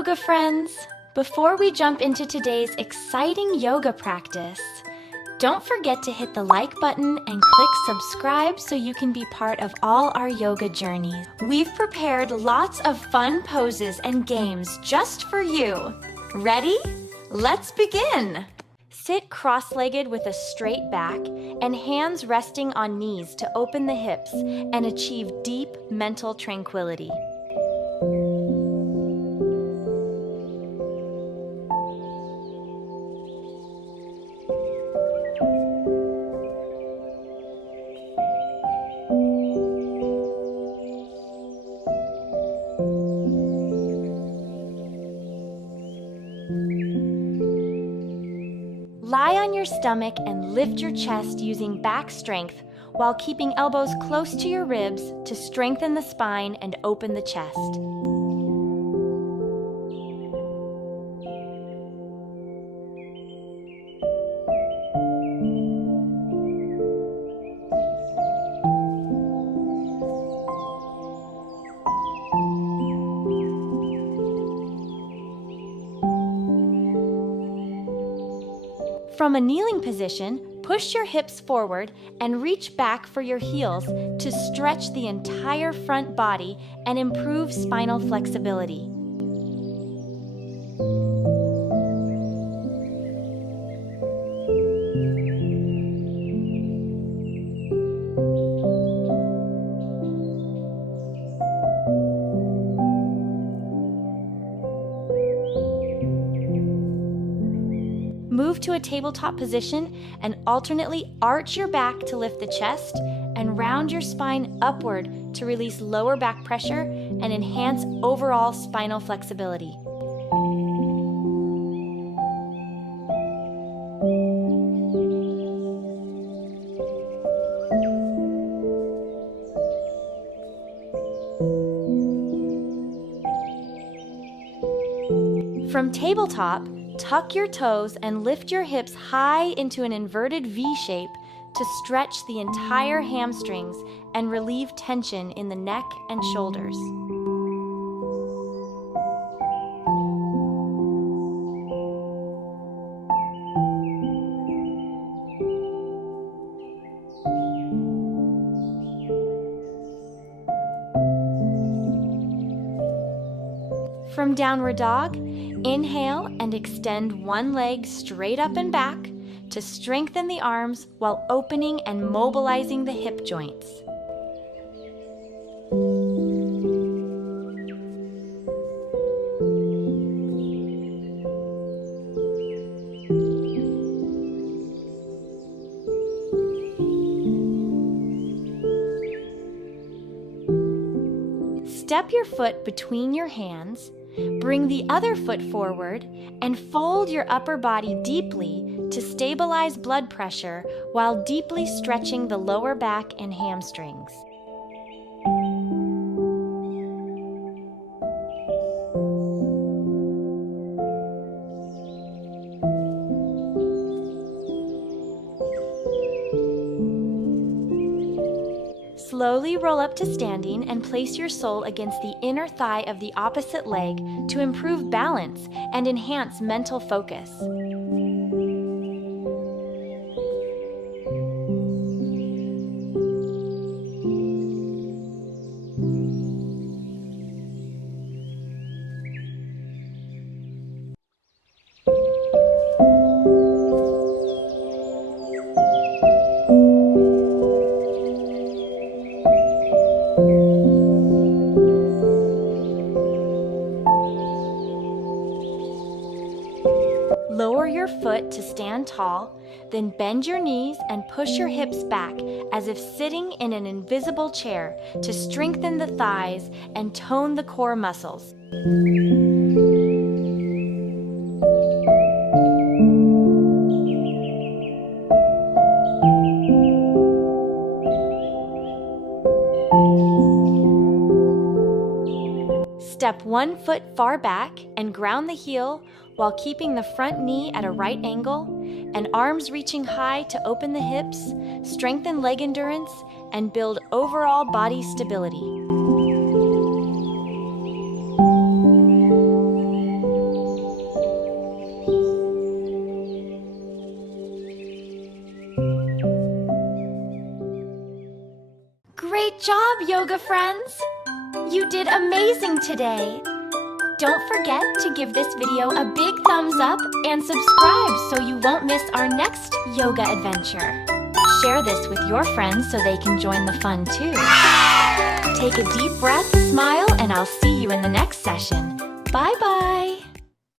yoga friends! Before we jump into today's exciting yoga practice, don't forget to hit the like button and click subscribe so you can be part of all our yoga journeys. We've prepared lots of fun poses and games just for you. Ready? Let's begin! Sit cross-legged with a straight back and hands resting on knees to open the hips and achieve deep mental tranquility. Lie on your stomach and lift your chest using back strength while keeping elbows close to your ribs to strengthen the spine and open the chest. From a kneeling position, push your hips forward and reach back for your heels to stretch the entire front body and improve spinal flexibility. Move to a tabletop position and alternately arch your back to lift the chest and round your spine upward to release lower back pressure and enhance overall spinal flexibility. From tabletop, tuck your toes and lift your hips high into an inverted V shape to stretch the entire hamstrings and relieve tension in the neck and shoulders. From downward dog, inhale and extend one leg straight up and back to strengthen the arms while opening and mobilizing the hip joints. Step your foot between your hands. Bring the other foot forward and fold your upper body deeply to stabilize blood pressure while deeply stretching the lower back and hamstrings. Slowly roll up to standing and place your sole against the inner thigh of the opposite leg to improve balance and enhance mental focus. Lower your foot to stand tall, then bend your knees and push your hips back as if sitting in an invisible chair to strengthen the thighs and tone the core muscles. Step one foot far back and ground the heel while keeping the front knee at a right angle and arms reaching high to open the hips, strengthen leg endurance, and build overall body stability. job, yoga friends! You did amazing today! Don't forget to give this video a big thumbs up and subscribe so you won't miss our next yoga adventure. Share this with your friends so they can join the fun too. Take a deep breath, smile, and I'll see you in the next session. Bye-bye!